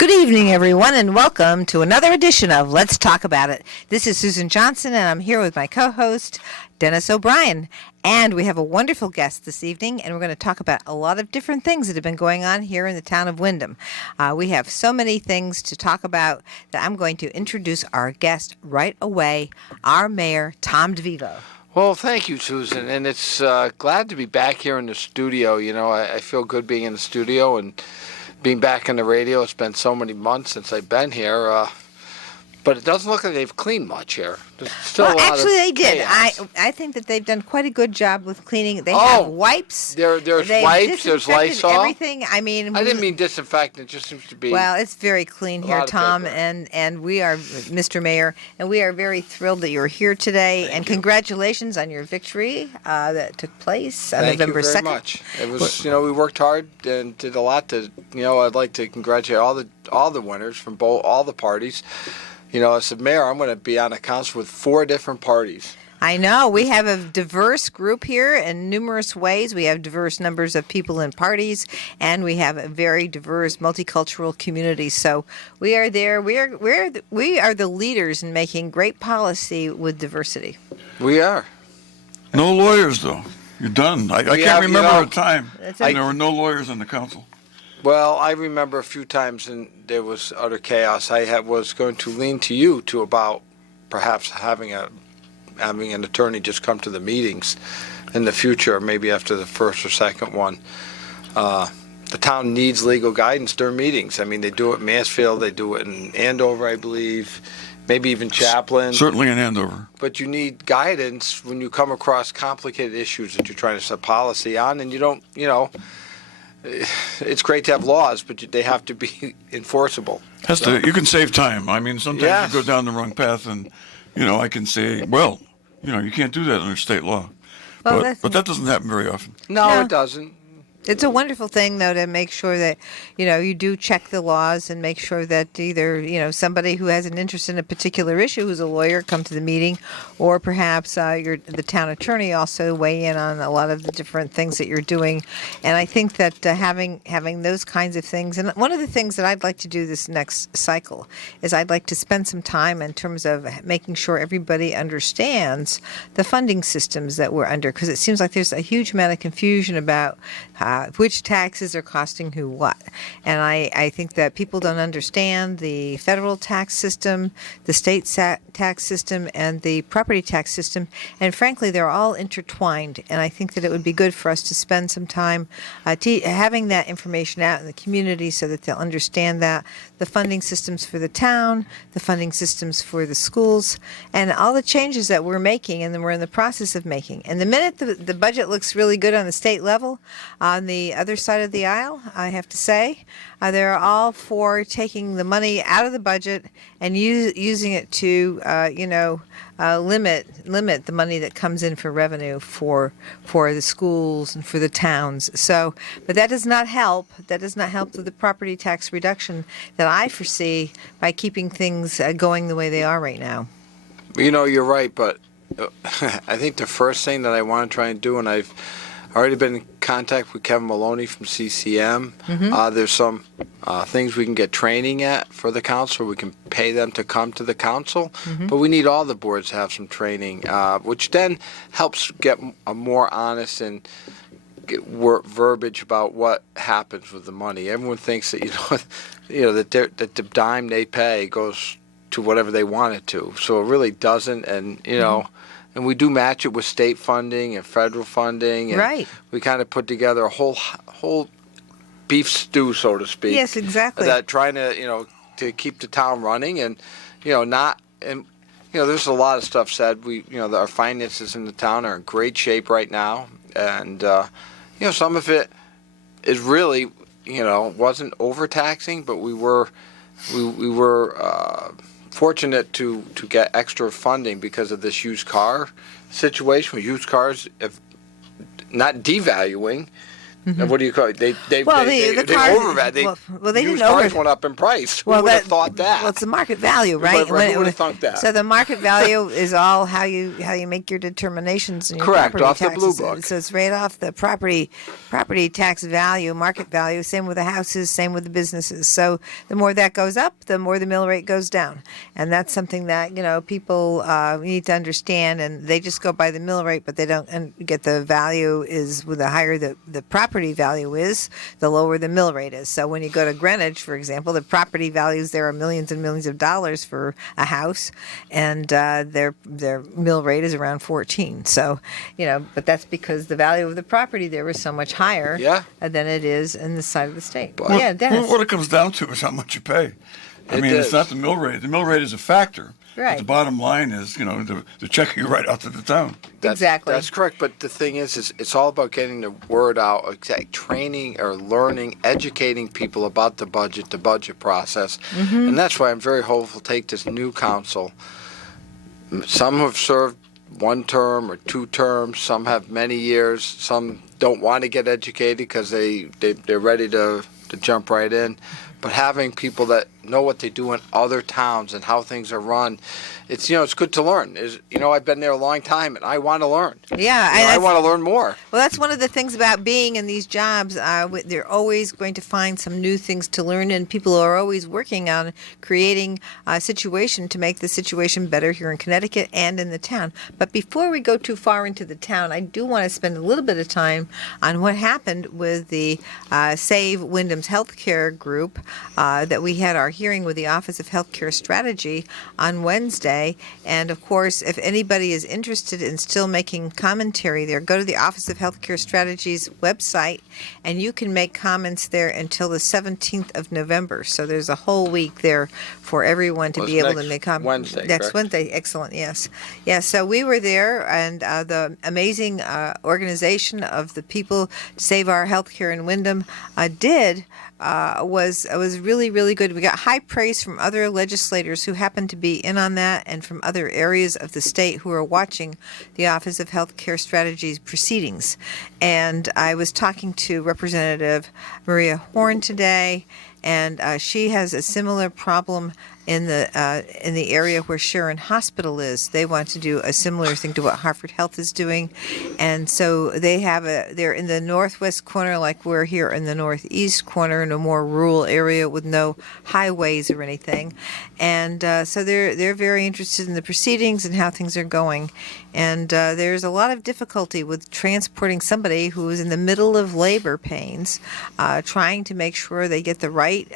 Good evening, everyone, and welcome to another edition of Let's Talk About It. This is Susan Johnson, and I'm here with my co-host, Dennis O'Brien. And we have a wonderful guest this evening, and we're going to talk about a lot of different things that have been going on here in the town of Windham. We have so many things to talk about that I'm going to introduce our guest right away, our mayor, Tom DeVivo. Well, thank you, Susan, and it's glad to be back here in the studio. You know, I feel good being in the studio and being back on the radio. It's been so many months since I've been here, but it doesn't look like they've cleaned much here. There's still a lot actually, of they did. chaos. I think that they've done quite a good job with cleaning. They have wipes. There's They've wipes. There's disinfected Lysol. everything. I mean, I didn't mean disinfectant. It just seems to be. well, it's very clean here, lot of Tom, paper. and we are, Mr. Mayor, and we are very thrilled that you're here today. Thank and you. Congratulations on your victory that took place on Thank November you very 2nd. much. It was, we worked hard and did a lot to, I'd like to congratulate all the winners from all the parties. As a mayor, I'm going to be on a council with 4 different parties. I know. We have a diverse group here in numerous ways. We have diverse numbers of people in parties, and we have a very diverse multicultural community. So we are there. We are the leaders in making great policy with diversity. We are. No lawyers, though. You're done. I can't remember a time That's when it. there were no lawyers on the council. Well, I remember a few times and there was utter chaos. I was going to lean to you about perhaps having an attorney just come to the meetings in the future, maybe after the first or second one. The town needs legal guidance during meetings. I mean, they do it in Mansfield, they do it in Andover, I believe, maybe even Chaplin. Certainly in Andover. But you need guidance when you come across complicated issues that you're trying to set policy on, and you don't, it's great to have laws, but they have to be enforceable. You can save time. I mean, sometimes Yes. you go down the wrong path, and I can say, well, you can't do that under state law. Well, But that doesn't happen very often. No, No. it doesn't. It's a wonderful thing, though, to make sure that, you do check the laws and make sure that either, somebody who has an interest in a particular issue who's a lawyer come to the meeting, or perhaps the town attorney also weigh in on a lot of the different things that you're doing. And I think that having those kinds of things, and one of the things that I'd like to do this next cycle is I'd like to spend some time in terms of making sure everybody understands the funding systems that we're under, because it seems like there's a huge amount of confusion about which taxes are costing who what. And I think that people don't understand the federal tax system, the state tax system, and the property tax system. And frankly, they're all intertwined. And I think that it would be good for us to spend some time having that information out in the community so that they'll understand that the funding systems for the town, the funding systems for the schools, and all the changes that we're making and then we're in the process of making. And the minute the budget looks really good on the state level, on the other side of the aisle, I have to say, they're all for taking the money out of the budget and using it to, limit the money that comes in for revenue for the schools and for the towns. So, but that does not help. That does not help with the property tax reduction that I foresee by keeping things going the way they are right now. You're right, but I think the first thing that I want to try and do, and I've already been in contact with Kevin Maloney from CCM. There's some things we can get training at for the council. We can pay them to come to the council, but we need all the boards to have some training, which then helps get a more honest and verbiage about what happens with the money. Everyone thinks that that the dime they pay goes to whatever they want it to, so it really doesn't. And and we do match it with state funding and federal funding. And Right. we kind of put together a whole beef stew, so to speak. Yes, exactly. That trying to to keep the town running and there's a lot of stuff said. Our finances in the town are in great shape right now, and some of it is really wasn't overtaxing, but we were fortunate to get extra funding because of this used car situation. Used cars, if not devaluing, And what do you call it? They Well, they the cars- overvalued. well, they used didn't cars over- went up in price. Who Well, would have thought that? Well, it's the market value, right? Who would have thought that? So the market value is all how you make your determinations. In your Correct, property off the taxes. Blue Book. So it's right off the property tax value, market value. Same with the houses, same with the businesses. So the more that goes up, the more the mill rate goes down, and that's something that people need to understand. And they just go by the mill rate, but they don't get the value is with the higher the property value is, the lower the mill rate is. So when you go to Greenwich, for example, the property values there are millions and millions of dollars for a house, and their mill rate is around 14. So, but that's because the value of the property there is so much higher than it is in this side of the state. Well, Dennis. what it comes down to is how much you pay. I mean, it's not the mill rate. The mill rate is a factor. Right. But the bottom line is, the check you write out to the town. Exactly. That's correct. But the thing is it's all about getting the word out, training or learning, educating people about the budget process. And that's why I'm very hopeful to take this new council. Some have served 1 term or 2 terms. Some have many years. Some don't want to get educated because they're ready to jump right in. But having people that know what they do in other towns and how things are run, it's good to learn. I've been there a long time and I want to learn. Yeah, I want to learn more. Well, that's one of the things about being in these jobs. They're always going to find some new things to learn, and people are always working on creating a situation to make the situation better here in Connecticut and in the town. But before we go too far into the town, I do want to spend a little bit of time on what happened with the Save Wyndham's Healthcare group that we had our hearing with the Office of Healthcare Strategy on Wednesday. And of course, if anybody is interested in still making commentary there, go to the Office of Healthcare Strategy's website, and you can make comments there until the 17th of November. So there's a whole week there for everyone to be able to make comments. Wednesday, Next correct? Wednesday, excellent, yes. Yeah, so we were there, and the amazing organization of the people Save Our Healthcare in Wyndham was really, really good. We got high praise from other legislators who happened to be in on that, and from other areas of the state who are watching the Office of Healthcare Strategy's proceedings. And I was talking to Representative Maria Horn today, and she has a similar problem in the area where Sharon Hospital is. They want to do a similar thing to what Hartford Health is doing, and so they're in the northwest corner, like we're here in the northeast corner, in a more rural area with no highways or anything, and so they're very interested in the proceedings and how things are going, and there's a lot of difficulty with transporting somebody who is in the middle of labor pains, trying to make sure they get the right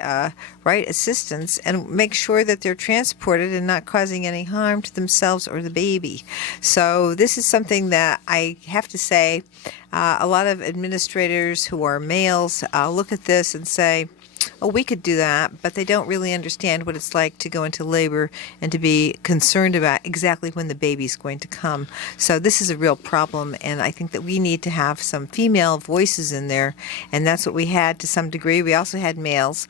assistance and make sure that they're transported and not causing any harm to themselves or the baby. So this is something that I have to say, a lot of administrators who are males look at this and say, oh, we could do that, but they don't really understand what it's like to go into labor and to be concerned about exactly when the baby's going to come. So this is a real problem, and I think that we need to have some female voices in there, and that's what we had to some degree. We also had males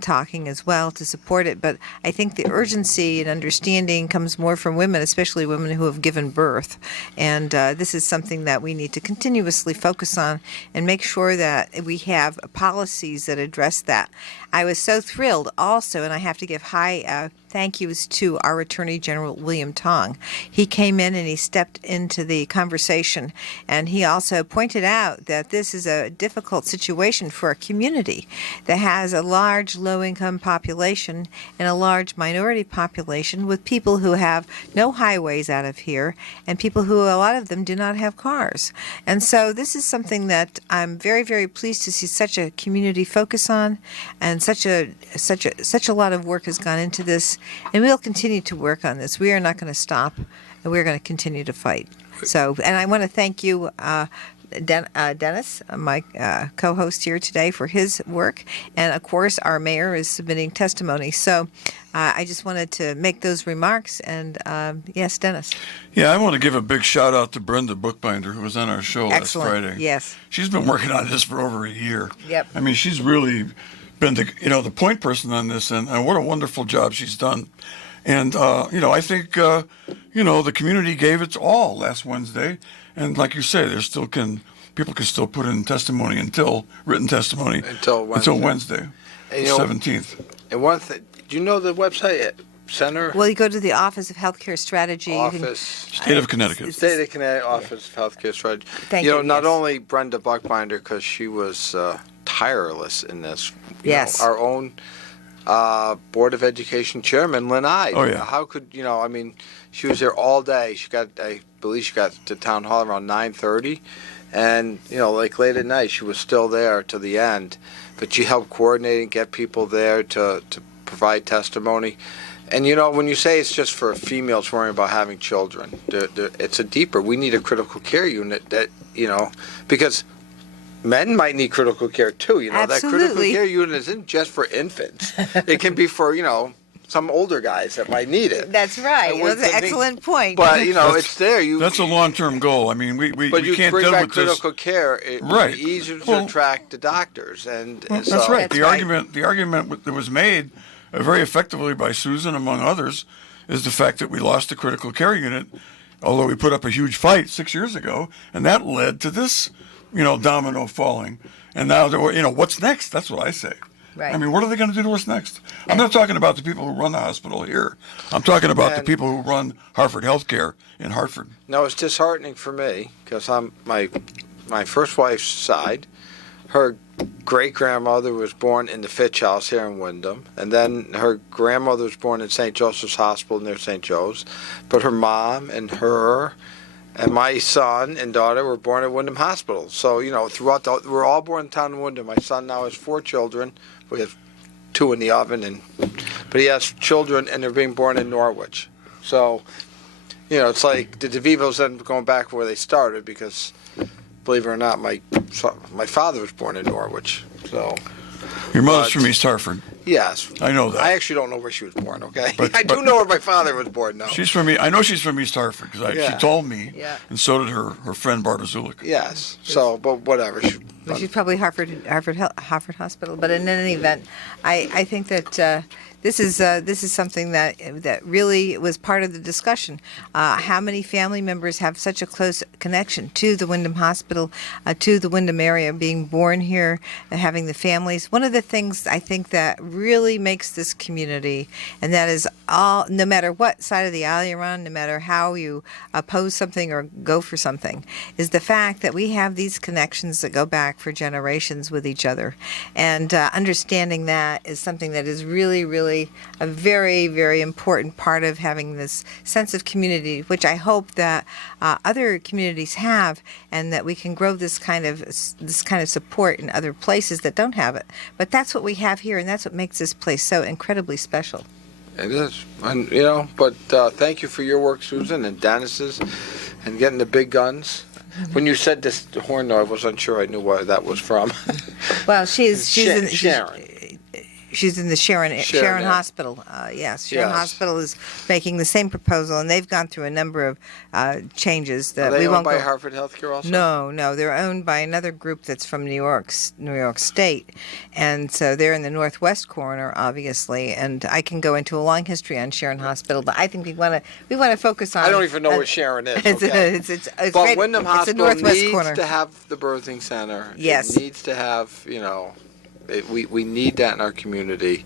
talking as well to support it, but I think the urgency and understanding comes more from women, especially women who have given birth, and this is something that we need to continuously focus on and make sure that we have policies that address that. I was so thrilled also, and I have to give high thank yous to our Attorney General William Tong. He came in and he stepped into the conversation, and he also pointed out that this is a difficult situation for a community that has a large low-income population and a large minority population with people who have no highways out of here and people who, a lot of them, do not have cars. And so this is something that I'm very, very pleased to see such a community focus on, and such a lot of work has gone into this, and we'll continue to work on this. We are not going to stop, and we're going to continue to fight. So, and I want to thank you, Dennis, my co-host here today, for his work, and of course our mayor is submitting testimony. So I just wanted to make those remarks, and yes, Dennis. Yeah, I want to give a big shout out to Brenda Bookbinder, who was on our show Excellent. last Friday. Yes. She's been working on this for over a year. Yep. I mean, she's really been the point person on this, and what a wonderful job she's done. And I think the community gave its all last Wednesday, and like you say, there still can people can still put in testimony written testimony Until Wednesday, And, the 17th. And one thing, do you know the website center? Well, you go to the Office of Healthcare Strategy. You can- Office. State of Connecticut. State of Connecticut Office of Healthcare Strategy. Thank know, you, not yes. only Brenda Buckbinder, because she was tireless in this. Yes. Our own Board of Education Chairman, Lynn Ide. Oh, yeah. How could, I mean, she was there all day. I believe she got to Town Hall around 9:30. And, like late at night, she was still there to the end. But she helped coordinate and get people there to provide testimony. And when you say it's just for females worrying about having children, it's a deeper. We need a critical care unit that because men might need critical care too. That critical Absolutely. care unit isn't just for infants. It can be for some older guys that might need it. That's right. And That's an excellent point. But it's there. That's a long-term goal. I mean, we But we you can't bring deal back with this. critical care. It Right. would be easier to Well- attract the doctors, and Well, so, that's right. That's The right. argument that was made very effectively by Susan, among others, is the fact that we lost the critical care unit, although we put up a huge fight 6 years ago, and that led to this, domino falling. And now, what's next? That's what I say. Right. I mean, what are they going to do to us next? I'm not talking about the people who run the hospital here. I'm talking about the And- people who run Hartford Healthcare in Hartford. No, it's disheartening for me because I'm my first wife's side. Her great grandmother was born in the Fitch House here in Wyndham, and then her grandmother was born in St. Joseph's Hospital near St. Joe's. But her mom and her and my son and daughter were born at Wyndham Hospital. So throughout we're all born in town in Wyndham. My son now has 4 children. We have 2 in the oven, but he has children, and they're being born in Norwich. So. It's like the DeVivos end up going back where they started because, believe it or not, my father was born in Norwich. So, Your mother's But- from East Hartford. yes. I know that. I actually don't know where she was born, okay? But- I do but- know where my father was born, though. I know she's from East Hartford because Yeah. she told me, Yeah. and so did her friend Barta Zulik. Yes. So, but whatever. But she's probably Hartford Hospital. But in any event, I think that this is something that really was part of the discussion. How many family members have such a close connection to the Wyndham Hospital, to the Wyndham area, being born here and having the families? One of the things I think that really makes this community, and that is all, no matter what side of the aisle you're on, no matter how you oppose something or go for something, is the fact that we have these connections that go back for generations with each other. And understanding that is something that is really, really a very, very important part of having this sense of community, which I hope that other communities have, and that we can grow this kind of support in other places that don't have it. But that's what we have here, and that's what makes this place so incredibly special. It is. And, but thank you for your work, Susan, and Dennis's, and getting the big guns. When you said this horn noise, I wasn't sure I knew where that was from. Well, she's in Sharon. She's in the Sharon Sharon, yeah. Hospital. Yes, Sharon Yes. Hospital is making the same proposal, and they've gone through a number of changes that Are they we owned won't by go. Hartford Healthcare also? No, they're owned by another group that's from New York State, and so they're in the northwest corner, obviously. And I can go into a long history on Sharon Hospital, but I think we want to focus on. I don't even know where Sharon is. It's, Okay. it's But right, Wyndham it's the Hospital northwest needs corner. to have the birthing center. Yes. It needs to have, we need that in our community,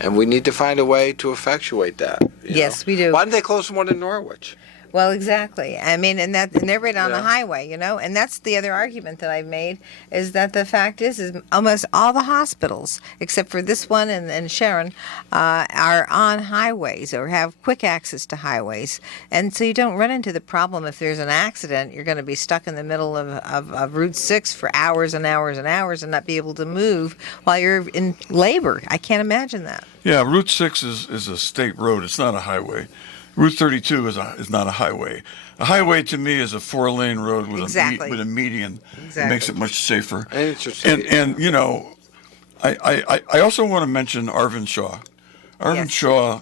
and we need to find a way to effectuate that. Yes, we do. Why didn't they close one in Norwich? Well, exactly. I mean, and they're right on the Yeah. highway, and that's the other argument that I've made is that the fact is almost all the hospitals, except for this one and Sharon, are on highways or have quick access to highways, and so you don't run into the problem if there's an accident. You're going to be stuck in the middle of Route 6 for hours and hours and hours and not be able to move while you're in labor. I can't imagine that. Yeah, Route 6 is a state road. It's not a highway. Route 32 is not a highway. A highway to me is a 4-lane road with Exactly. with a median. It Exactly. makes it much safer. Interesting. And I also want to mention Arvind Shaw. Arvind Yes. Shaw,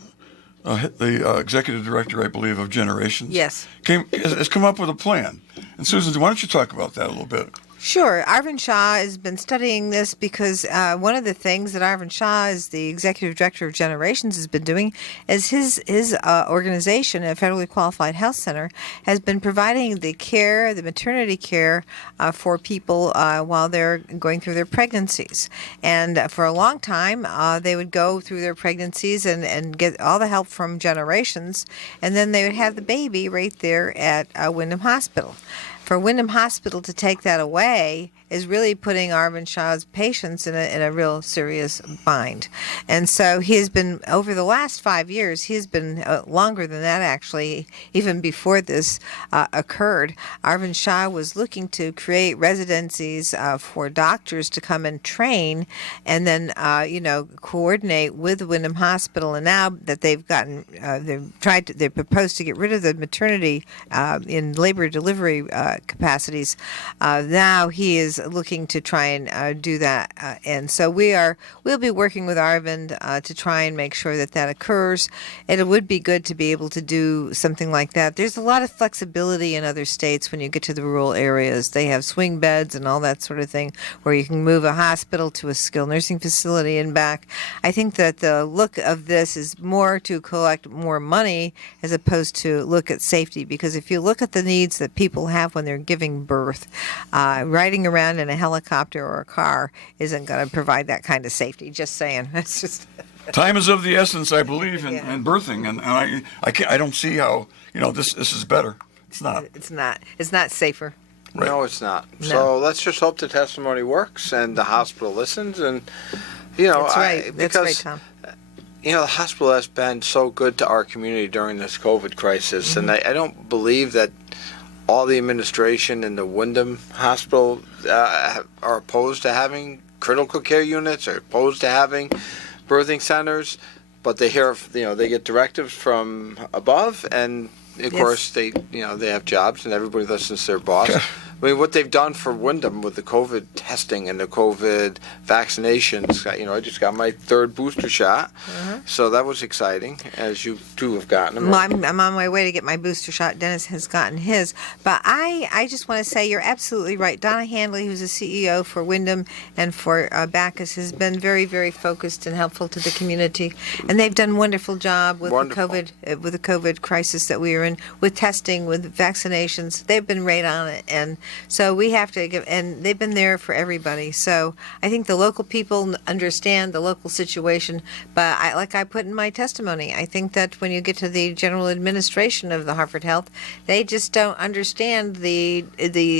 the executive director, I believe, of Generations. Yes. has come up with a plan. And Susan, why don't you talk about that a little bit? Sure. Arvind Shah has been studying this because one of the things that Arvind Shah, as the executive director of Generations, has been doing is his organization, a federally qualified health center, has been providing the care, the maternity care for people while they're going through their pregnancies. And for a long time, they would go through their pregnancies and get all the help from Generations, and then they would have the baby right there at Wyndham Hospital. For Wyndham Hospital to take that away is really putting Arvind Shah's patients in a real serious bind. And so he has been, over the last 5 years, he has been longer than that actually, even before this occurred. Arvind Shah was looking to create residencies for doctors to come and train and then, coordinate with Wyndham Hospital. And now that they've gotten, they're proposed to get rid of the maternity in labor delivery capacities. Now he is looking to try and do that, and so we'll be working with Arvind to try and make sure that occurs. It would be good to be able to do something like that. There's a lot of flexibility in other states when you get to the rural areas. They have swing beds and all that sort of thing where you can move a hospital to a skilled nursing facility and back. I think that the look of this is more to collect more money as opposed to look at safety, because if you look at the needs that people have when they're giving birth, riding around in a helicopter or a car isn't going to provide that kind of safety. Just saying. It's just Time is of the essence, I believe, in birthing, and I don't see how this is better. It's not. It's not. It's not safer. Right. No, it's not. No. So let's just hope the testimony works and the hospital listens. And That's right. That's right, because Tom. the hospital has been so good to our community during this COVID crisis, and I don't believe that all the administration in the Wyndham Hospital are opposed to having critical care units or opposed to having birthing centers, but they hear, they get directives from above, and of course they have jobs, and everybody listens to their boss. I mean, what they've done for Wyndham with the COVID testing and the COVID vaccinations, I just got my third booster shot, so that was exciting, as you too have gotten them. Well, I'm on my way to get my booster shot. Dennis has gotten his. But I just want to say you're absolutely right. Donna Handley, who's the CEO for Wyndham and for Bacchus, has been very, very focused and helpful to the community. And they've done a wonderful job with the COVID crisis that we are in, with testing, with vaccinations. They've been right on it. And so we have to give, and they've been there for everybody. So I think the local people understand the local situation. But like I put in my testimony, I think that when you get to the general administration of the Hartford Health, they just don't understand the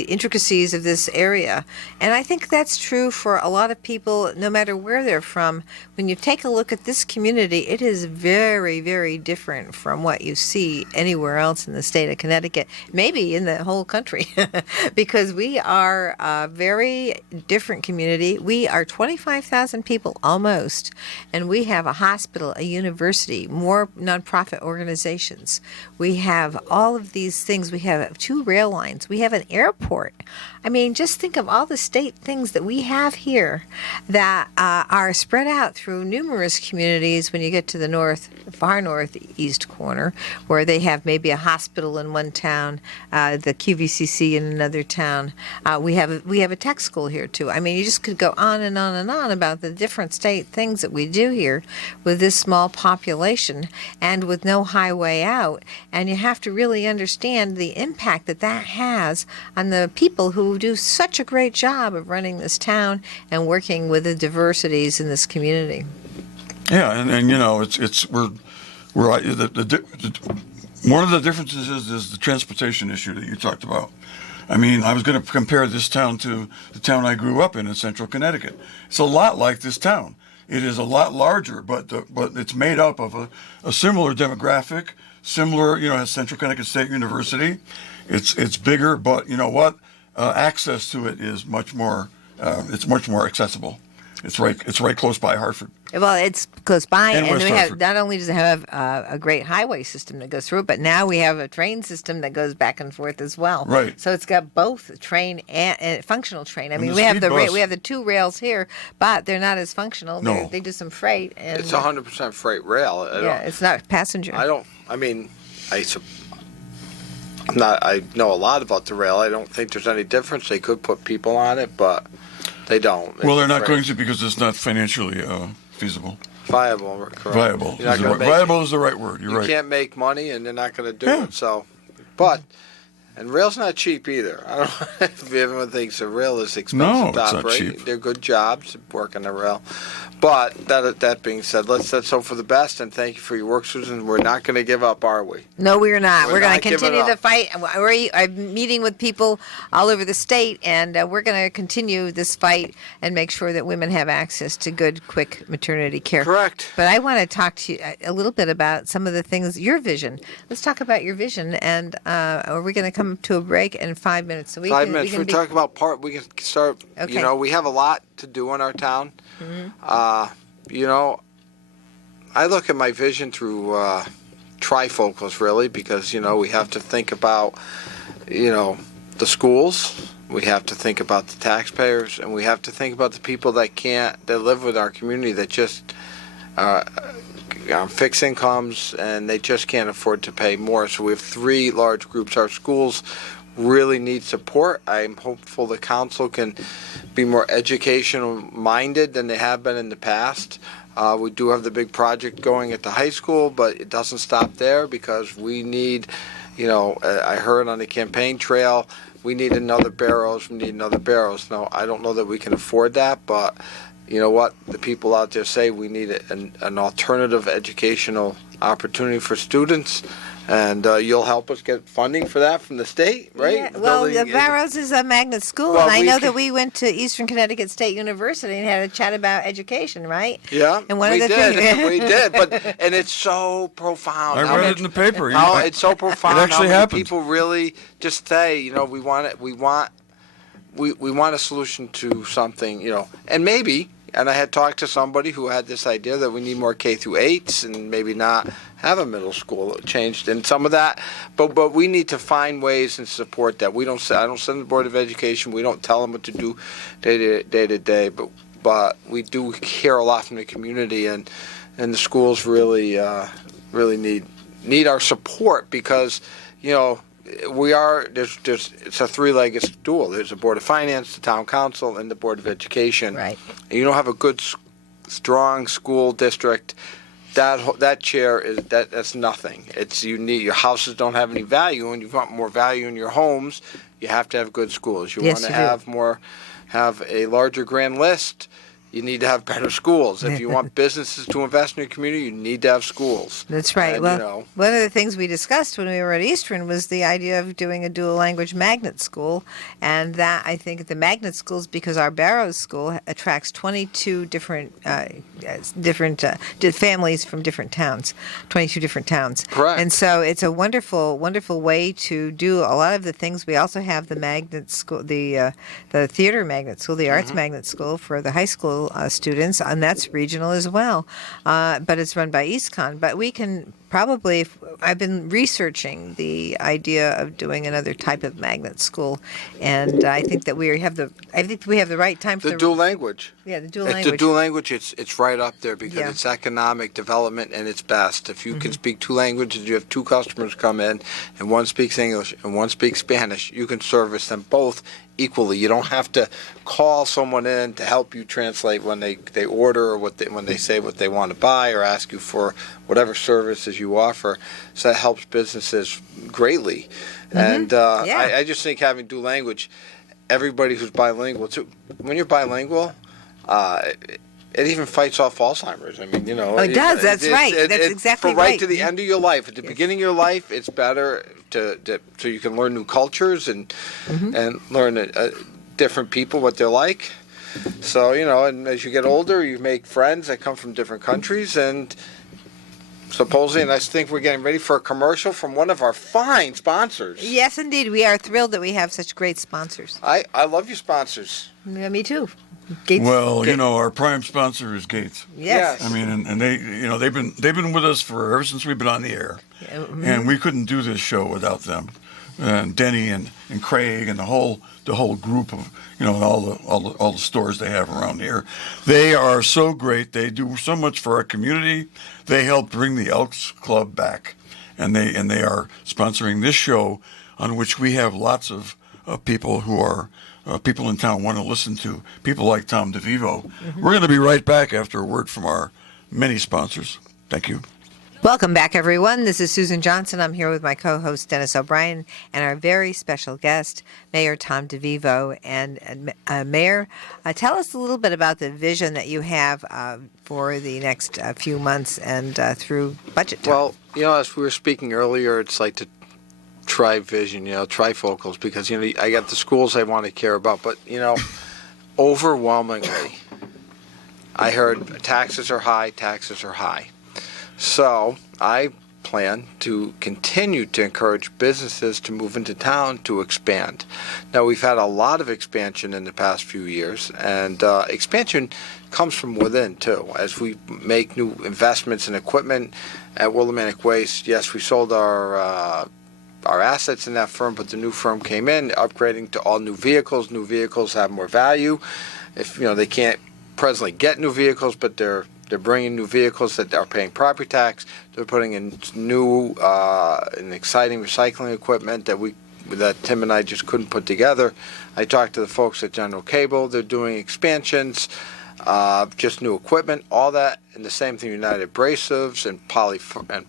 intricacies of this area. And I think that's true for a lot of people, no matter where they're from. When you take a look at this community, it is very, very different from what you see anywhere else in the state of Connecticut, maybe in the whole country, because we are a very different community. We are 25,000 people almost, and we have a hospital, a university, more nonprofit organizations. We have all of these things. We have 2 rail lines. We have an airport. I mean, just think of all the state things that we have here that are spread out through numerous communities when you get to the far northeast corner, where they have maybe a hospital in one town, the QVCC in another town. We have a tech school here too. I mean, you just could go on and on and on about the different state things that we do here with this small population and with no highway out. And you have to really understand the impact that has on the people who do such a great job of running this town and working with the diversities in this community. Yeah, and it's we're one of the differences is the transportation issue that you talked about. I mean, I was going to compare this town to the town I grew up in Central Connecticut. It's a lot like this town. It is a lot larger, but it's made up of a similar demographic, similar, has Central Connecticut State University. It's bigger, but you know what? Access to it is much more. It's much more accessible. It's right close by Hartford. Well, it's close by, and West we have Hartford. not only does it have a great highway system that goes through it, but now we have a train system that goes back and forth as well. Right. So it's got both train and functional train. I mean, the we have speed bus. we have the 2 rails here, but they're not as functional. No. They do some freight, and It's 100% freight rail. it's not passenger. I know a lot about the rail. I don't think there's any difference. They could put people on it, but they don't. Well, they're It's not very going to because it's not financially feasible. viable. Correct. Viable. You're not gonna make- Viable is the right word. You're You right. can't make money, and they're not going to do Yeah. it. So, but. And rail's not cheap either. I don't know if everyone thinks a rail is expensive No, to it's not operate. cheap. They're good jobs working the rail. But that being said, let's hope for the best, and thank you for your work, Susan. We're not going to give up, are we? No, we're not. We're We're going not to giving continue up. the fight. I'm meeting with people all over the state, and we're going to continue this fight and make sure that women have access to good, quick maternity care. Correct. But I want to talk to you a little bit about some of the things, your vision. Let's talk about your vision, and are we going to come to a break in 5 minutes? So 5 minutes. We talk about we can start. Okay. You know, we have a lot to do in our town. You know, I look at my vision through trifocals, really, because, you know, we have to think about, you know, the schools. We have to think about the taxpayers, and we have to think about the people that live with our community that just fixed incomes, and they just can't afford to pay more. So we have three large groups. Our schools really need support. I'm hopeful the council can be more educational minded than they have been in the past. We do have the big project going at the high school, but it doesn't stop there because we need, you know, I heard on the campaign trail, we need another Barrows. No, I don't know that we can afford that, but you know what? The people out there say we need an alternative educational opportunity for students. And you'll help us get funding for that from the state, right? Yeah, well, Building- the Barrows is a magnet school, Well, and I we know can- that we went to Eastern Connecticut State University and had a chat about education, right? Yeah, And one we of the did. things We did, and it's so profound. I how read much- it in the paper. How it's so profound. It actually how many happened. people really just say, you know, we want it. We want a solution to something, you know, and maybe. And I had talked to somebody who had this idea that we need more K through 8s and maybe not have a middle school changed and some of that. But we need to find ways and support that. I don't send the Board of Education. We don't tell them what to do day to day. But we do hear a lot from the community, and the schools really need our support because, you know, it's a three-legged stool. There's a Board of Finance, the Town Council, and the Board of Education. Right. And you don't have a good, strong school district. That chair that's nothing. Your houses don't have any value, and you want more value in your homes. You have to have good schools. You Yes, want you to do. have a larger grand list. You need to have better schools. If you want businesses to invest in your community, you need to have schools. That's right. And, Well, you know, one of the things we discussed when we were at Eastern was the idea of doing a dual language magnet school, and that I think the magnet schools, because our Barrows School attracts 22 different families from different towns, 22 different towns. Correct. And so it's a wonderful, wonderful way to do a lot of the things. We also have the magnet school, the theater magnet school, the arts magnet school for the high school students, and that's regional as well. But it's run by EastCon. But we can probably, I've been researching the idea of doing another type of magnet school, and I think that we have the right time for the dual language. Yeah, the dual If language. the dual language, it's right up there because Yeah. it's economic development and it's best. If you can speak two languages, you have two customers come in, and one speaks English and one speaks Spanish, you can service them both equally. You don't have to call someone in to help you translate when they order or when they say what they want to buy or ask you for whatever services you offer. So that helps businesses greatly. And Yeah. I just think having dual language, everybody who's bilingual too. When you're bilingual, it even fights off Alzheimer's. I mean, you know. Oh, it does. That's right. That's exactly for right right. to the end of your life. At the beginning of your life, it's better so you can learn new cultures and learn different people, what they're like. So, you know, and as you get older, you make friends that come from different countries, and supposedly, and I think we're getting ready for a commercial from one of our fine sponsors. Yes, indeed. We are thrilled that we have such great sponsors. I love your sponsors. Yeah, me too. Gates. Well, you know, our prime sponsor is Gates. Yes. I mean, and they, you know, they've been with us ever since we've been on the air, and we couldn't do this show without them. And Denny and Craig and the whole group of, you know, all the stores they have around here. They are so great. They do so much for our community. They help bring the Elks Club back, and they are sponsoring this show on which we have lots of people who are people in town want to listen to, people like Tom DeVivo. We're going to be right back after a word from our many sponsors. Thank you. Welcome back, everyone. This is Susan Johnson. I'm here with my co-host, Dennis O'Brien, and our very special guest, Mayor Tom DeVivo. And Mayor, tell us a little bit about the vision that you have for the next few months and through budget time. Well, as we were speaking earlier, it's like to try vision, trifocals, because, I got the schools I want to care about. But, overwhelmingly, I heard taxes are high, taxes are high. So I plan to continue to encourage businesses to move into town to expand. Now, we've had a lot of expansion in the past few years, and expansion comes from within, too. As we make new investments in equipment at Willimantic Waste, yes, we sold our assets in that firm, but the new firm came in, upgrading to all new vehicles. New vehicles have more value. If, they can't presently get new vehicles, but they're bringing new vehicles that are paying property tax. They're putting in new and exciting recycling equipment that Tim and I just couldn't put together. I talked to the folks at General Cable. They're doing expansions, just new equipment, all that, and the same thing. United Abrasives and fluoropolymers.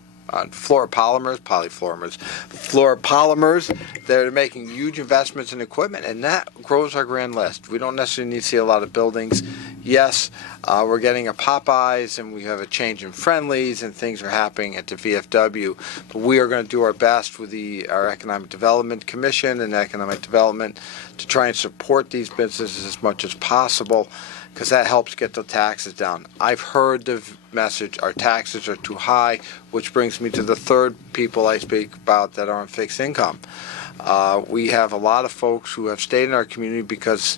They're making huge investments in equipment, and that grows our grand list. We don't necessarily need to see a lot of buildings. Yes, we're getting a Popeyes, and we have a change in Friendlies, and things are happening at the VFW. But we are going to do our best with our Economic Development Commission and Economic Development to try and support these businesses as much as possible, because that helps get the taxes down. I've heard the message, our taxes are too high, which brings me to the third people I speak about that are on fixed income. We have a lot of folks who have stayed in our community because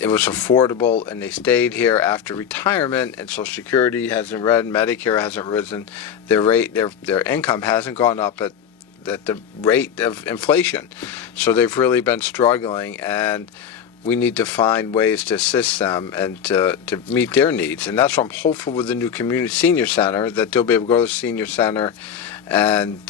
it was affordable, and they stayed here after retirement, and Social Security hasn't risen, Medicare hasn't risen, their income hasn't gone up at the rate of inflation. So they've really been struggling, and we need to find ways to assist them and to meet their needs. And that's why I'm hopeful with the new community senior center that they'll be able to go to the senior center and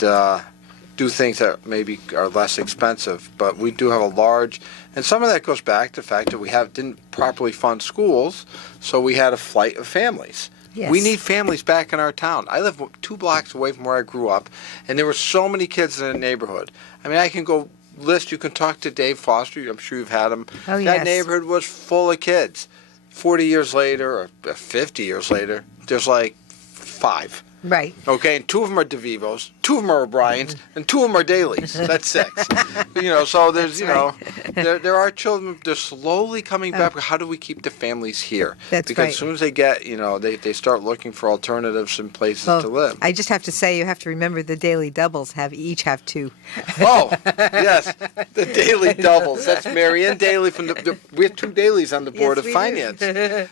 do things that maybe are less expensive. But we do have a large, and some of that goes back to the fact that we didn't properly fund schools, so we had a flight of families. Yes. We need families back in our town. I live 2 blocks away from where I grew up, and there were so many kids in the neighborhood. I mean, I can go list. You can talk to Dave Foster. I'm sure you've had him. Oh, that yes. neighborhood was full of kids. 40 years later, or 50 years later, there's like 5. Right. Okay, and 2 of them are DeVivos, 2 of them are O'Briens, and 2 of them are Dailies. That's 6. So there's, there are children. They're slowly coming back. How do we keep the families here? That's because right. as soon as they get, they start looking for alternatives and places to live. I just have to say, you have to remember the daily doubles each have 2. Oh, yes, the Daily Doubles. That's Marianne Daly from we have 2 Dailies on the Board of Finance. And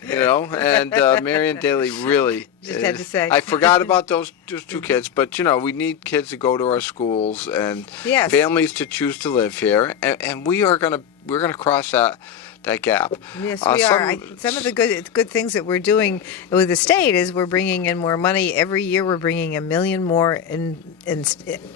Marianne Daly really. Just had to say. I forgot about those 2 kids, but we need kids to go to our schools and Yes. families to choose to live here, and we're gonna cross that gap. Yes, we are. Some of the good things that we're doing with the state is we're bringing in more money. Every year we're bringing $1 million more in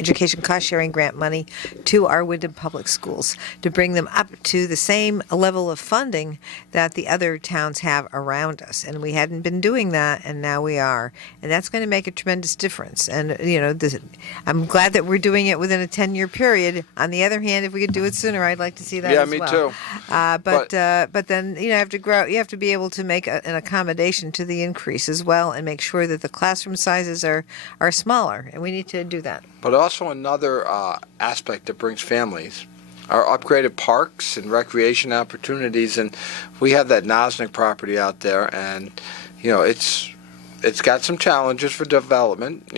education cost-sharing grant money to our Wyndham Public Schools to bring them up to the same level of funding that the other towns have around us. And we hadn't been doing that, and now we are. And that's going to make a tremendous difference. And, I'm glad that we're doing it within a 10-year period. On the other hand, if we could do it sooner, I'd like to see that as well. Yeah, me too. But then you have to grow. You have to be able to make an accommodation to the increase as well, and make sure that the classroom sizes are smaller. And we need to do that. But also another aspect that brings families are upgraded parks and recreation opportunities. And we have that Nosnick property out there, and it's got some challenges for development.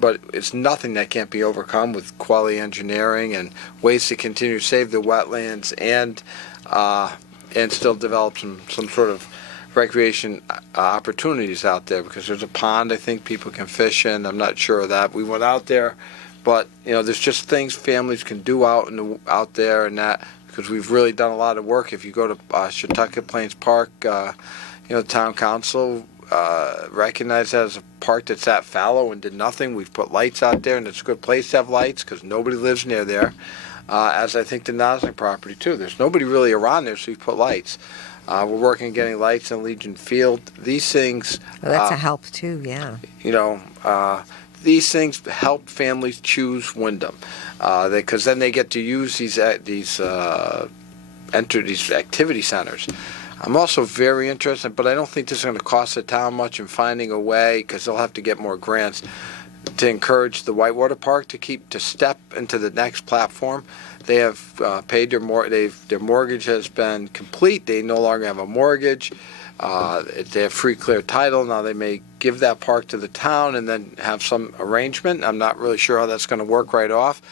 But it's nothing that can't be overcome with quality engineering and ways to continue to save the wetlands and still develop some sort of recreation opportunities out there, because there's a pond I think people can fish in. I'm not sure of that. We went out there, but there's just things families can do out there, and that because we've really done a lot of work. If you go to Shetucket Plains Park, town council recognized that as a park that's that fallow and did nothing. We've put lights out there, and it's a good place to have lights because nobody lives near there. as I think the Nosnick property too. There's nobody really around there, so we put lights. We're working on getting lights in Legion Field. These things, Well, that's a help too. Yeah. these things help families choose Wyndham, because then they get to use these activity centers. I'm also very interested, but I don't think this is going to cost the town much in finding a way, because they'll have to get more grants, to encourage the Whitewater Park to step into the next platform. They have paid their mortgage has been complete. They no longer have a mortgage. They have free clear title. Now they may give that park to the town and then have some arrangement. I'm not really sure how that's going to work right off.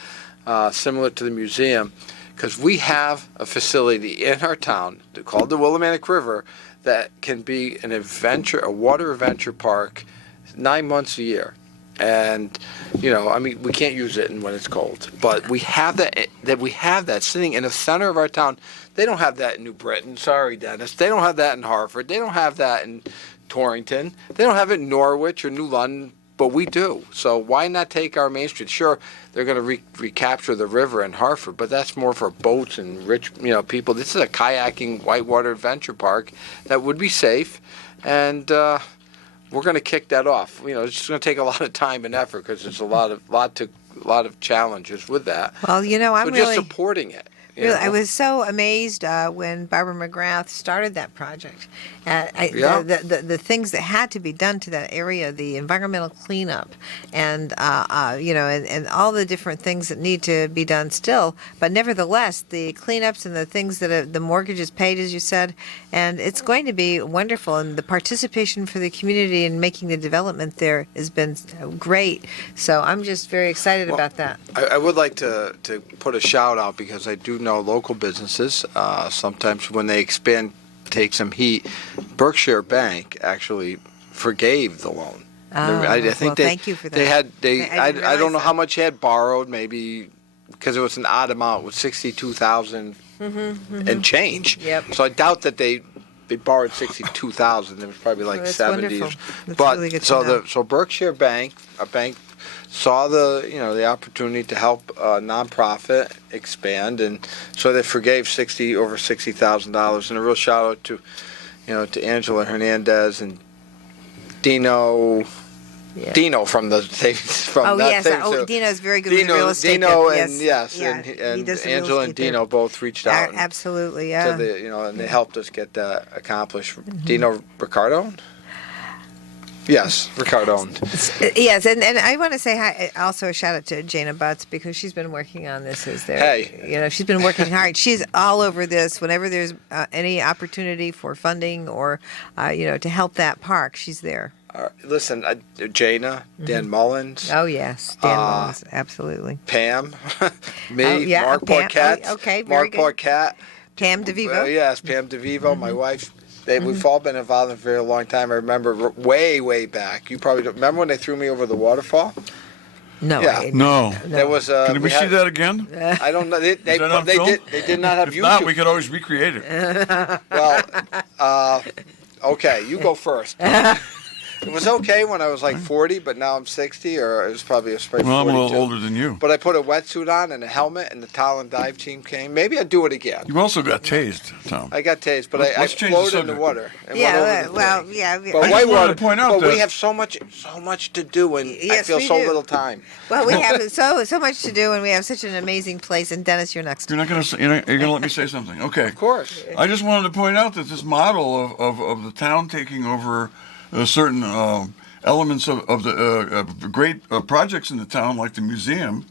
Similar to the museum, because we have a facility in our town called the Willimantic River that can be a water adventure park 9 months a year. And we can't use it when it's cold, but we have that sitting in the center of our town. They don't have that in New Britain. Sorry, Dennis. They don't have that in Hartford. They don't have that in Torrington. They don't have it in Norwich or New London, but we do. So why not take our Main Street? Sure, they're going to recapture the river in Hartford, but that's more for boats and rich, people. This is a kayaking whitewater adventure park that would be safe, and we're going to kick that off. It's just going to take a lot of time and effort, because there's a lot of challenges with that. Well, I'm so really just supporting it. Really, I was so amazed when Barbara McGrath started that project. The things that had to be done to that area, the environmental cleanup, and and all the different things that need to be done still. But nevertheless, the cleanups and the things that the mortgage is paid, as you said, and it's going to be wonderful. And the participation for the community in making the development there has been great. So I'm just very excited about that. I would like to put a shout out, because I do know local businesses sometimes when they expand, take some heat. Berkshire Bank actually forgave the loan. I think thank you for that. I don't know how much they had borrowed, maybe because it was an odd amount, with $62,000 and change. Yep. So I doubt that they borrowed $62,000. It was probably like That's 70. wonderful. That's But really good to know. so Berkshire Bank, a bank, saw the opportunity to help a nonprofit expand, and so they forgave over $60,000. And a real shout out to Angela Hernandez and Dino. Yeah. Dino from the Dino's very good with real estate. Dino and and he does the real Angela and estate there. Dino both reached out. Absolutely, yeah. And they helped us get that accomplished. Dino Ricardo. Yes, Ricardo. Yes, and I want to say hi, also a shout out to Jana Butts, because she's been working on this. She's been working hard. She's all over this. Whenever there's any opportunity for funding or to help that park, she's there. Listen, Jana, Dan Mullins. Oh yes, Dan Mullins, absolutely. Pam, me, Mark Pam. Porcat. Okay, very good. Mark Porcat. Pam DeVivo. Yes, Pam DeVivo, my wife. We've all been involved in it for a very long time. I remember way back. You probably don't remember when they threw me over the waterfall? No. Yeah. No. There was. Can we see that again? I don't know. They did not have If YouTube. not, we could always recreate it. Well, okay, you go first. It was okay when I was like 40, but now I'm 60, or it was probably 42. Well, I'm a little older than you. But I put a wetsuit on and a helmet, and the Talon dive team came. Maybe I'd do it again. You also got tased, Tom. I got tased, but I Let's change the floated in the subject. water. And Yeah, went over the well, thing. yeah. But I just whitewater, wanted to point out but we that- have so much to do, and I Yes, feel we so do. little time. Well, we have so much to do, and we have such an amazing place. And Dennis, you're next. You're not going to. You're going to let me say something, okay? Of course. I just wanted to point out that this model of the town taking over certain elements of the great projects in the town, like the museum,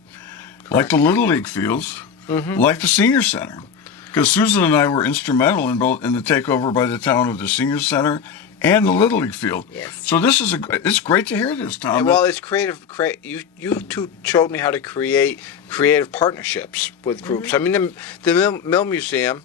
like the Little League fields, like the senior center, because Susan and I were instrumental in the takeover by the town of the senior center and the Little League field. Yes. So it's great to hear this, Tom. Well, it's creative. You two showed me how to create creative partnerships with groups. I mean, the Mill Museum,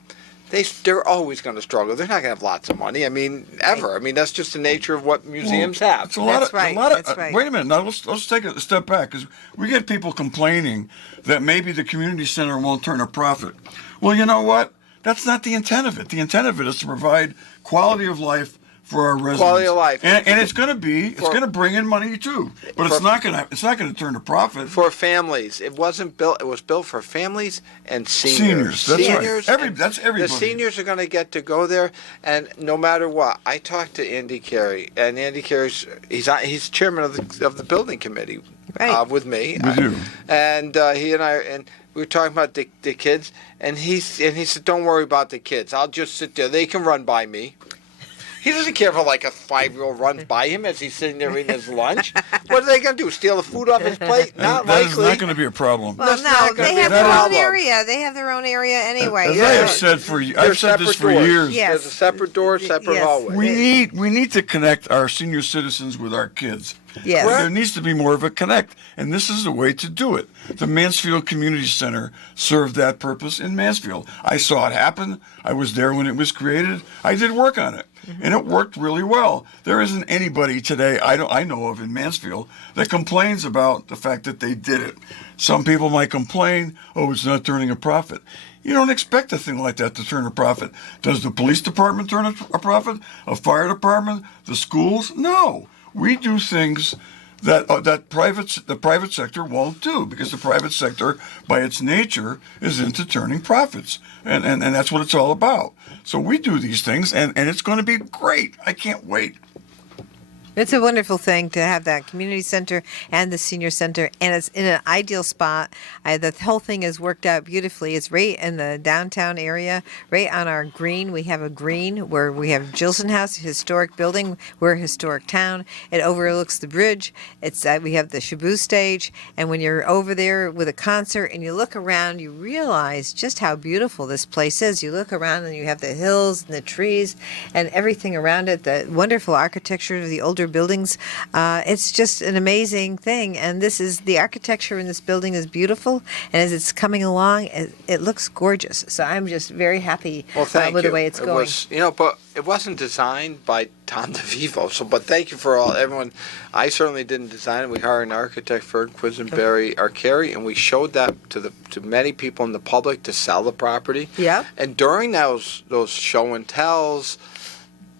they're always going to struggle. They're not going to have lots of money. I mean, ever. I mean, that's just the nature of what museums have. It's a lot That's of, right, a lot of, that's right. Wait a minute. Now let's take a step back, because we get people complaining that maybe the community center won't turn a profit. Well, you know what? That's not the intent of it. The intent of it is to provide quality of life for our residents. Quality of life. And it's going to bring in money too. But it's not going to turn a profit. For families. It was built for families and seniors. That's Seniors right. and That's everybody. The seniors are going to get to go there, and no matter what. I talked to Andy Carey, and Andy Carey's he's chairman of the building committee Right. with me. With you. And he and I we were talking about the kids, and he said, "Don't worry about the kids. I'll just sit there. They can run by me." He doesn't care if like a 5-year-old runs by him as he's sitting there eating his lunch. What are they going to do? Steal the food off his plate? Not That is likely. not going to be a problem. Well, That's not no, gonna they be have a their own problem. area. They have their own area anyway. As I have said I've said this separate for doors. years. Yeah. There's a separate door, separate Yes. hallway. We need to connect our senior citizens with our kids. Yes. There needs to be more of a connect, and this is the way to do it. The Mansfield Community Center served that purpose in Mansfield. I saw it happen. I was there when it was created. I did work on it, and it worked really well. There isn't anybody today I know of in Mansfield that complains about the fact that they did it. Some people might complain, oh, it's not turning a profit. You don't expect a thing like that to turn a profit. Does the police department turn a profit? A fire department? The schools? No. We do things that the private sector won't do, because the private sector, by its nature, is into turning profits, and that's what it's all about. So we do these things, and it's going to be great. I can't wait. It's a wonderful thing to have that community center and the senior center, and it's in an ideal spot. The whole thing has worked out beautifully. It's right in the downtown area, right on our green. We have a green where we have Gilson House, a historic building. We're a historic town. It overlooks the bridge. We have the Shabu stage, and when you're over there with a concert and you look around, you realize just how beautiful this place is. You look around and you have the hills and the trees and everything around it, the wonderful architecture of the older buildings. It's just an amazing thing, and the architecture in this building is beautiful, and as it's coming along, it looks gorgeous. So I'm just very happy Well, thank with you. the way it's It going. was, but it wasn't designed by Tom DeVivo. But thank you for everyone. I certainly didn't design it. We hired an architect, Ferd Quisenberry Arcari, and we showed that to many people in the public to sell the property. Yeah. And during those show and tells,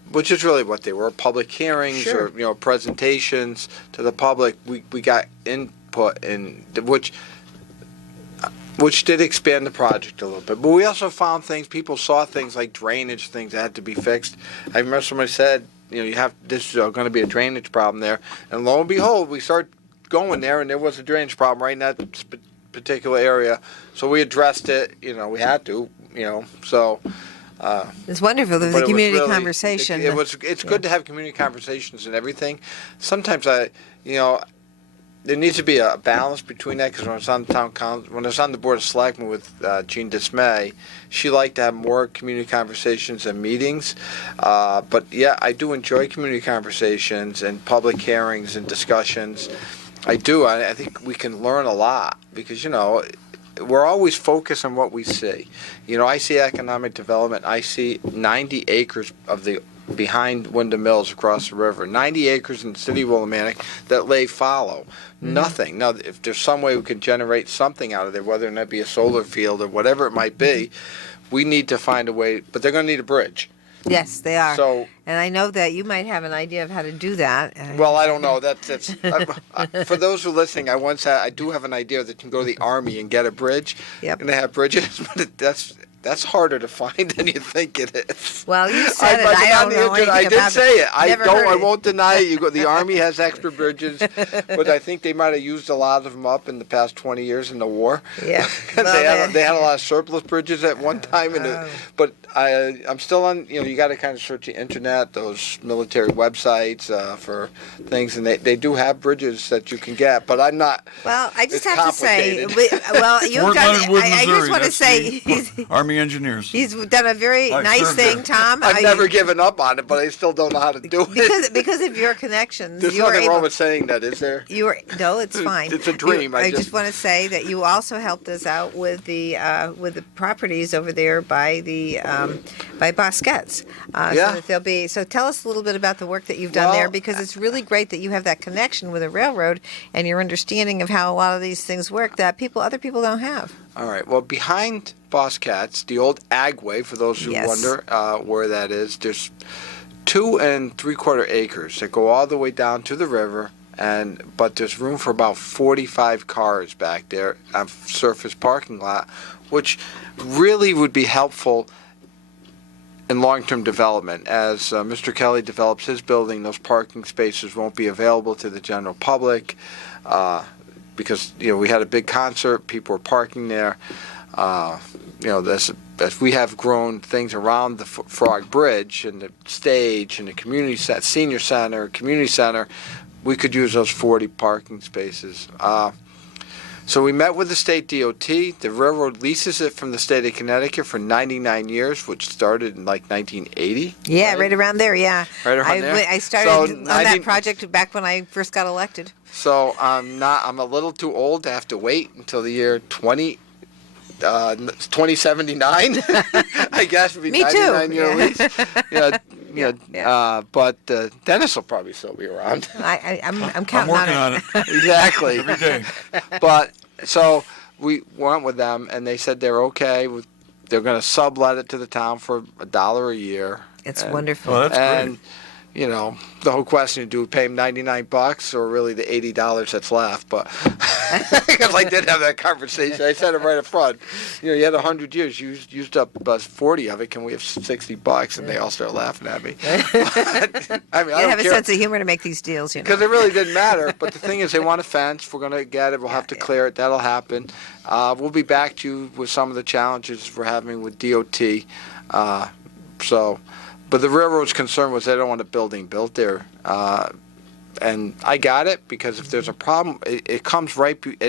which is really what they were, public hearings Sure. or presentations to the public, we got input in which did expand the project a little bit. But we also found people saw things like drainage things that had to be fixed. I remember somebody said, this is going to be a drainage problem there. And lo and behold, we started going there, and there was a drainage problem right in that particular area. So we addressed it. We had to, so... It's wonderful. There's but a it was community really- conversation. It's good to have community conversations and everything. Sometimes there needs to be a balance between that, because when I was on the town council, when I was on the board of selectmen with Jean Dismay, she liked to have more community conversations and meetings. But yeah, I do enjoy community conversations and public hearings and discussions. I do. I think we can learn a lot, because we're always focused on what we see. I see economic development. I see 90 acres behind Wyndham Mills across the river. 90 acres in the city of Willimantic that lay fallow. Nothing. Now, if there's some way we can generate something out of there, whether it be a solar field or whatever it might be, we need to find a way. But they're going to need a bridge. Yes, they are. So- and I know that you might have an idea of how to do that. Well, I don't know. That's for those who are listening. I do have an idea that you can go to the Army and get a bridge. Yep. And they have bridges, but that's harder to find than you think it is. Well, you said it. I don't know anything I did about say it. Never heard I it. won't deny it. The Army has extra bridges, but I think they might have used a lot of them up in the past 20 years in the war. Yeah. they had a lot of surplus bridges at one time, but I'm still on. You got to kind of search the internet, those military websites for things, and they do have bridges that you can get. But I'm not. Well, I just it's have to say, complicated. you've Fort done. Leonard Wood, I just Missouri. want to That's say the Army engineers. he's done a very I nice served thing, there. Tom. I've never given up on it, but I still don't know how to do it. because of your connections. There's you were nothing able, wrong with saying that, is there? No, it's fine. It's a dream. I I just just- want to say that you also helped us out with the properties over there by Bosquet's. Yeah. So that they'll be. So tell us a little bit about the work that you've done there, Well, because it's really great that you have that connection with the railroad and your understanding of how a lot of these things work that other people don't have. All right. Well, behind Boss Cats, the old Agway, for those who Yes. wonder where that is, there's 2 3/4 acres that go all the way down to the river, but there's room for about 45 cars back there on surface parking lot, which really would be helpful in long-term development. As Mr. Kelly develops his building, those parking spaces won't be available to the general public because we had a big concert, people were parking there. As we have grown things around the Frog Bridge and the stage and the senior center, community center, we could use those 40 parking spaces. So we met with the state DOT. The railroad leases it from the state of Connecticut for 99 years, which started in like 1980. Yeah, right around there, yeah. Right around there? I started on that project back when I first got elected. So I'm a little too old to have to wait until the year 2079, I guess would be Me too. 99-year lease. But Dennis will probably still be around. I'm I'm counting working on on it. it Exactly. every day. But so we went with them, and they said they're okay with. They're going to sublet it to the town for $1 a year. It's wonderful. Well, that's And great. the whole question: do we pay him $99 or really the $80 that's left? But because I did have that conversation, I said it right up front. You had 100 years, you used up 40 of it. Can we have $60? And they all start laughing at me. But, I mean, I You don't have a care. sense of humor to make these deals, Because it really didn't matter. But the thing is, they want a fence. We're going to get it. We'll have to clear it. That'll happen. We'll be back to you with some of the challenges we're having with DOT. But the railroad's concern was they don't want a building built there. And I got it, because if there's a problem, it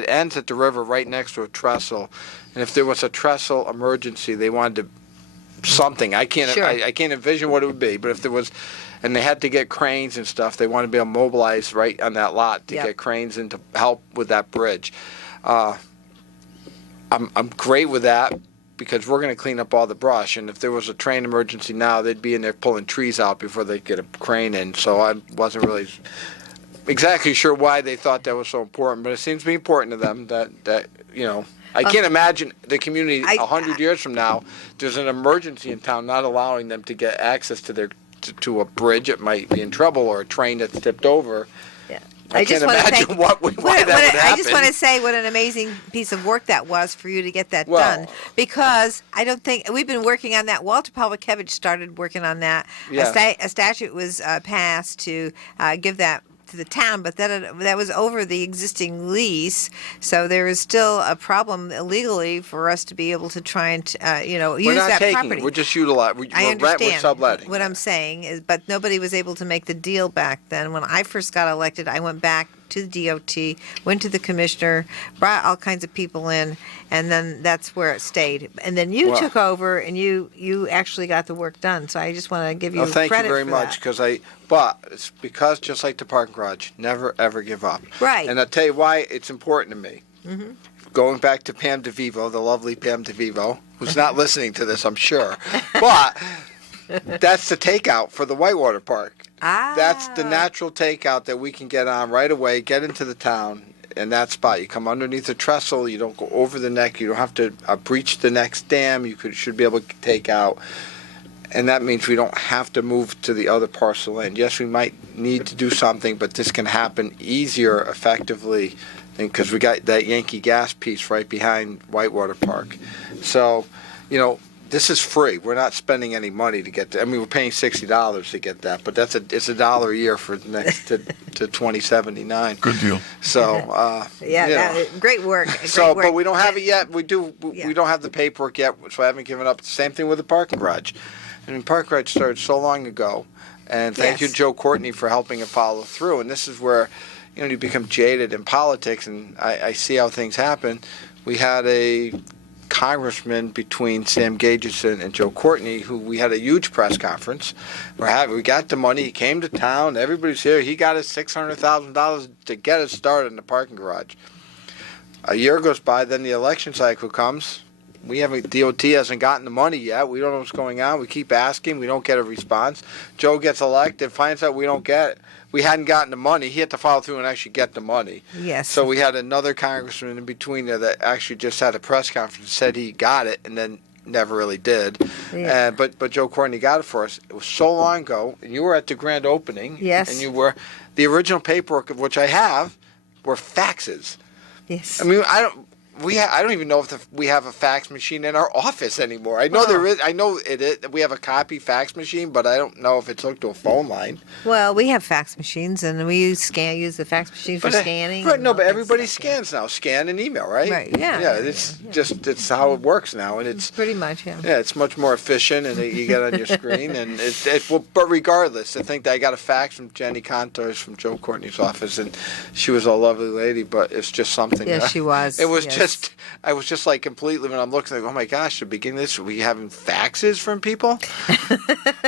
ends at the river right next to a trestle. And if there was a trestle emergency, they wanted something. I can't Sure. I can't envision what it would be, but if there was, and they had to get cranes and stuff, they wanted to be able to mobilize right on that lot to Yep. get cranes in to help with that bridge. I'm great with that, because we're going to clean up all the brush, and if there was a train emergency now, they'd be in there pulling trees out before they'd get a crane in. So I wasn't really exactly sure why they thought that was so important, but it seems to be important to them that I can't imagine the community 100 years from now, there's an emergency in town not allowing them to get access to to a bridge that might be in trouble, or a train that's tipped over. Yeah. I can't imagine why that would happen. I just want to say what an amazing piece of work that was for you to get that done. Because I don't think we've been working on that. Walter Pawlikevich started working on that. Yes. A statute was passed to give that to the town, but that was over the existing lease. So there is still a problem illegally for us to be able to try and We're use not that taking property. it. We're just utilizing. I We're understand. subletting. What I'm saying is, but nobody was able to make the deal back then. When I first got elected, I went back to the DOT, went to the commissioner, brought all kinds of people in, and then that's where it stayed. And then you Well- took over, and you actually got the work done. So I just want to give you Thank credit you very for much, that. but it's because, just like the parking garage, never ever give up. Right. And I'll tell you why it's important to me. Mm-hmm. Going back to Pam DeVivo, the lovely Pam DeVivo, who's not listening to this, I'm sure, but that's the takeout for the Whitewater Park. That's the natural takeout that we can get on right away, get into the town in that spot. You come underneath the trestle, you don't go over the neck, you don't have to breach the next dam, should be able to take out. And that means we don't have to move to the other parcel land. Yes, we might need to do something, but this can happen easier, effectively, because we got that Yankee Gas piece right behind Whitewater Park. So, this is free. We're not spending any money to get. We're paying $60 to get that, but it's $1 a year for the next to 2079. Good deal. So Great work. But we don't have it yet. We don't have the paperwork yet, so I haven't given up. Same thing with the parking garage. Parking garage started so long ago, and thank you, Joe Courtney, for helping it follow through. And this is where you become jaded in politics, and I see how things happen. We had a congressman between Sam Gageson and Joe Courtney, who we had a huge press conference. We got the money. He came to town. Everybody's here. He got us $600,000 to get us started in the parking garage. A year goes by, then the election cycle comes. DOT hasn't gotten the money yet. We don't know what's going on. We keep asking. We don't get a response. Joe gets elected, finds out we don't get it. We hadn't gotten the money. He had to follow through and actually get the money. Yes. So we had another congressman in between there that actually just had a press conference and said he got it, and then never really did. Yeah. But Joe Courtney got it for us. It was so long ago, and you were at the grand opening. Yes. And you were the original paperwork of which I have were faxes. Yes. I mean, I don't even know if we have a fax machine in our office anymore. I know there is. I know we have a copy fax machine, but I don't know if it's hooked to a phone line. Well, we have fax machines, and we use the fax machine for scanning. Right, and no, all but that everybody stuff, yeah. scans now. Scan and email, right? Right, yeah. Yeah, it's how it works now, and it's Pretty much, yeah. yeah, it's much more efficient, and you get on your screen, and but regardless, I think that I got a fax from Jenny Contours from Joe Courtney's office, and she was a lovely lady, but it's just something. Yes, she was. It was yes. I was just like completely when I'm looking like, oh my gosh, the beginning of this, are we having faxes from people?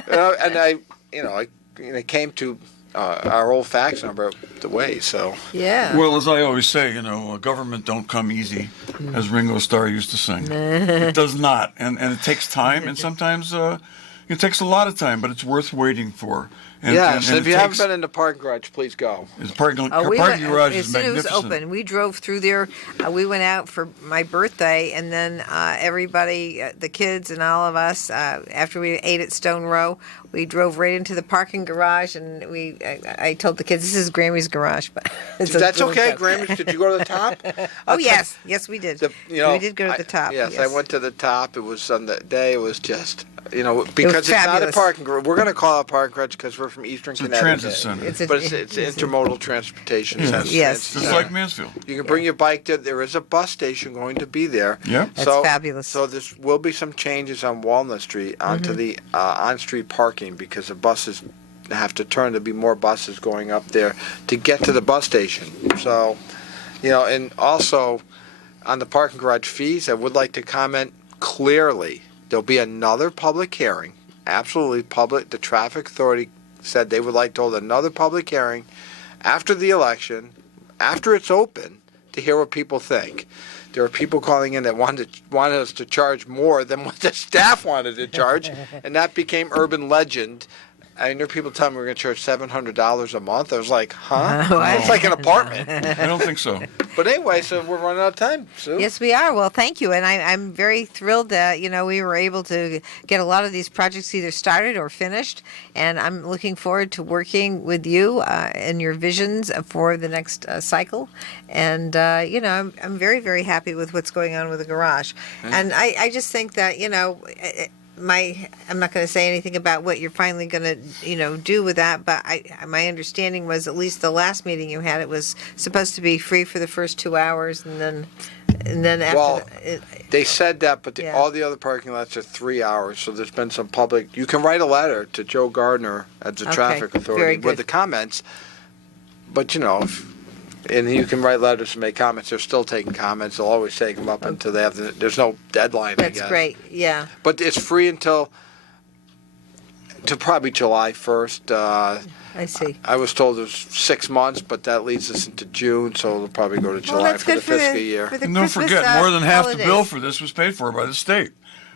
I came to our old fax number the way, so. Yeah. Well, as I always say, government don't come easy, as Ringo Starr used to sing. It does not, and it takes time, and sometimes it takes a lot of time, but it's worth waiting for. And, yes, and if you haven't been in the parking garage, please go. The parking We garage went, is as soon as it was magnificent. open, we drove through there. We went out for my birthday, and then everybody, the kids and all of us, after we ate at Stone Row, we drove right into the parking garage, and I told the kids, this is Grammy's garage. But That's okay, Grammys. Did you go to the top? Oh, yes. Yes, we did. We did go to the top. Yes, I went to the top. It was on the day. It was just, because it's not a fabulous. parking garage. We're going to call it a parking garage because we're from Eastern It's a Connecticut. transit center. It's intermodal transportation center. Yes. Just like Mansfield. You can bring your bike there. There is a bus station going to be there. Yeah. That's fabulous. So there will be some changes on Walnut Street onto the on-street parking because the buses have to turn. There'll be more buses going up there to get to the bus station. So, and also on the parking garage fees, I would like to comment clearly. There'll be another public hearing. Absolutely public. The Traffic Authority said they would like to hold another public hearing after the election, after it's open, to hear what people think. There are people calling in that wanted us to charge more than what the staff wanted to charge, and that became urban legend. I know people telling me we're going to charge $700 a month. I was like, huh? It's like an apartment. I don't think so. But anyway, so we're running out of time, Sue. Yes, we are. Well, thank you. And I'm very thrilled that, we were able to get a lot of these projects either started or finished. And I'm looking forward to working with you and your visions for the next cycle. And, I'm very, very happy with what's going on with the garage. Yeah. And I just think that, I'm not going to say anything about what you're finally going to, do with that, but my understanding was at least the last meeting you had, it was supposed to be free for the first 2 hours, and then after. Well, they said that, but all the other parking lots are 3 hours. So there's been some public. You can write a letter to Joe Gardner at the Traffic Authority with the comments, but and you can write letters and make comments. They're still taking comments. They'll always take them up until they have there's no deadline, I guess. That's great, yeah. But it's free until probably July 1st. I see. I was told it was 6 months, but that leads us into June, so it'll probably go to July that's for the good for fiscal the- year. for the And don't Christmas, forget, more than half holidays. the bill for this was paid for by the state.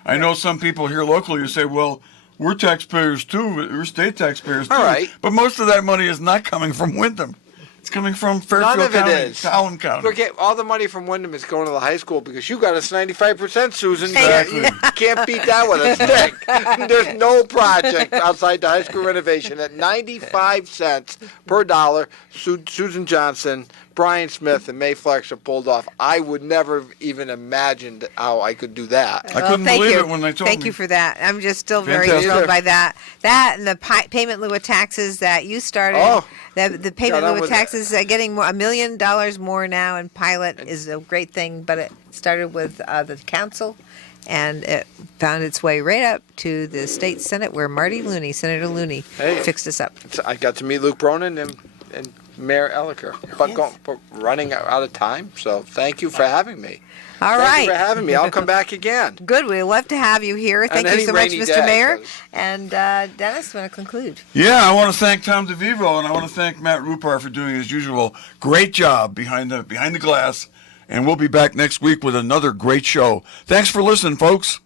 I know some people here locally who say, well, we're taxpayers too, we're state taxpayers too. All right. But most of that money is not coming from Wyndham. It's coming from Fairfield None of it County, is. Allen County. Forget all the money from Wyndham is going to the high school because you got us 95%, Susan. Exactly. You can't beat that with a stick. There's no project outside the high school renovation at 95 cents per dollar. Susan Johnson, Brian Smith, and May Flex are pulled off. I would never even imagined how I could do that. I couldn't thank believe you. it when they told Thank me. you for that. I'm just still very Fantastic. thrilled by that. That and the payment in lieu of taxes that you started. Oh. The payment Got in on lieu of with taxes, getting $1 million more now in pilot is a great thing. But it started with the council, and it found its way right up to the state senate where Senator Looney, fixed us up. I got to meet Luke Bronin and Mayor Elliker. But running out of time, so thank you for having me. All Thank right. you for having me. I'll come back again. Good. We'd love to have you here. Thank you any so much, rainy Mr. day, Mayor. 'cause- And Dennis, want to conclude? Yeah, I want to thank Tom DeVivo, and I want to thank Matt Rupar for doing his usual great job behind the glass. And we'll be back next week with another great show. Thanks for listening, folks.